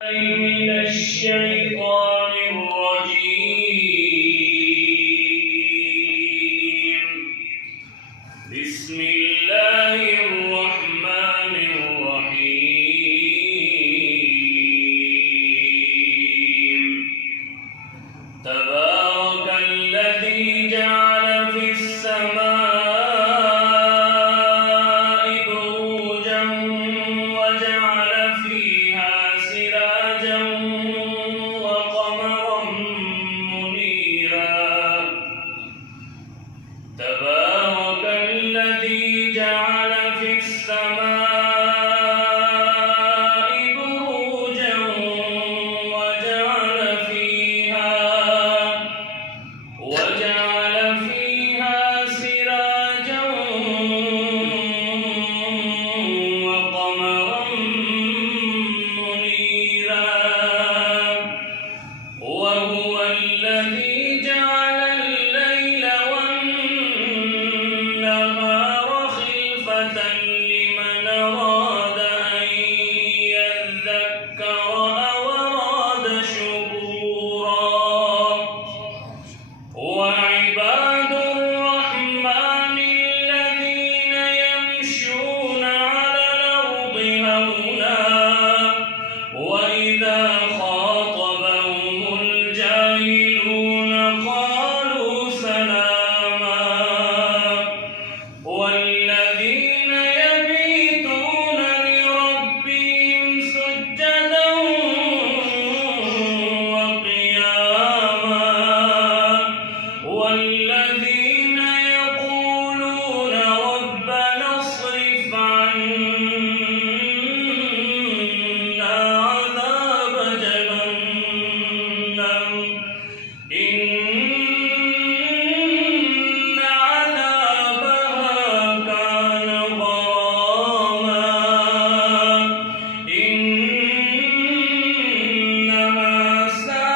من الشيطان الرجيم. بسم الله الرحمن الرحيم. تبارك الذي جعل في السماء بروجا وجعل فيها سراجا وقمرا منيرا. تبارك الذي جعل في السماء بروجا وجعل فيها سراجا وقمرا منيرا. وهو الذي جعل الليل والنهار خلفة لمن أراد أن يذكر أو أراد شكورا. وعباد الرحمن الذين يمشون على الأرض هونا وإذا خاطبهم الجاهلون قالوا سلاما. والذين يبيتون لربهم سجدا وقياما. والذين يقولون ربنا اصرف عنا عذاب جهنم إن عذابها كان غراما. إنها ساءت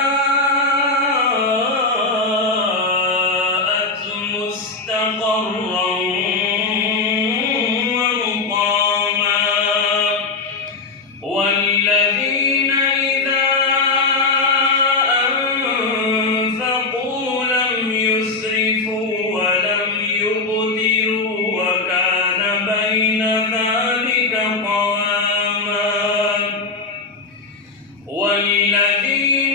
مستقرا ومقاما. والذين إذا أنفقوا لم يسرفوا ولم يقتروا وكان بين ذلك قواما. والذين